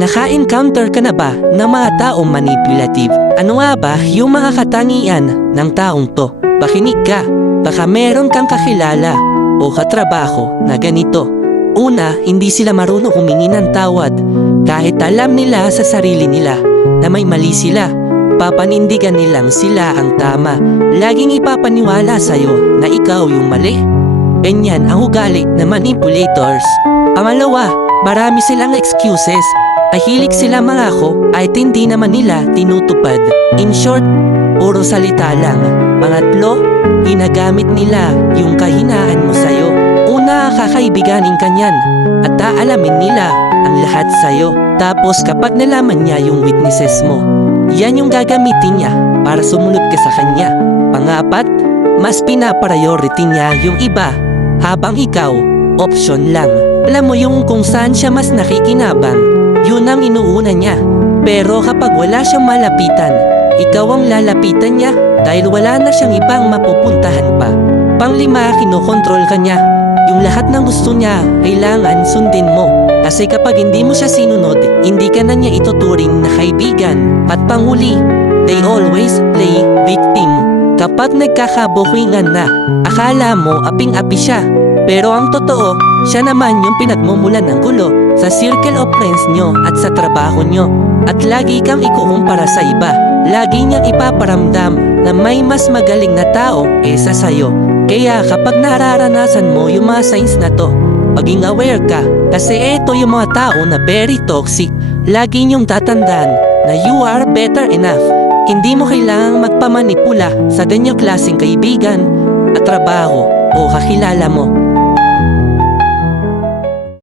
Naka-encounter ka na ba ng mga taong manipulative? Ano nga ba yung mga katangian ng taong to? Pakinig ka, baka meron kang kakilala o katrabaho na ganito. Una, hindi sila marunong humingi ng tawad. Kahit alam nila sa sarili nila na may mali sila, papanindigan nilang sila ang tama. Laging ipapaniwala sa'yo na ikaw yung mali. Ganyan ang ugali ng manipulators. Pangalawa, marami silang excuses. Mahilig sila mangako at hindi naman nila tinutupad. In short, puro salita lang. Pangatlo, ginagamit nila yung kahinaan mo sa'yo. Una, kakaibiganin ka niyan at aalamin nila ang lahat sa'yo. Tapos kapag nalaman niya yung weaknesses mo, yan yung gagamitin niya para sumunod ka sa kanya. Pangapat, mas pinapriority niya yung iba habang ikaw, option lang. Alam mo yung kung saan siya mas nakikinabang, yun ang inuuna niya. Pero kapag wala siyang malapitan, ikaw ang lalapitan niya dahil wala na siyang ibang mapupuntahan pa. Panglima, kinokontrol ka niya. Yung lahat ng gusto niya, kailangan sundin mo. Kasi kapag hindi mo siya sinunod, hindi ka na niya ituturing na kaibigan. At panghuli, they always play victim. Kapag nagkakabukingan na, akala mo aping-api siya. Pero ang totoo, siya naman yung pinagmumulan ng gulo sa circle of friends nyo at sa trabaho nyo. At lagi kang ikukumpara sa iba. Lagi niyang ipaparamdam na may mas magaling na tao kaysa sa'yo. Kaya kapag nararanasan mo yung mga signs na to, maging aware ka kasi eto yung mga tao na very toxic. Lagi niyong tatandaan na you are better enough. Hindi mo kailangang magpamanipula sa ganyang klaseng kaibigan at trabaho o kakilala mo.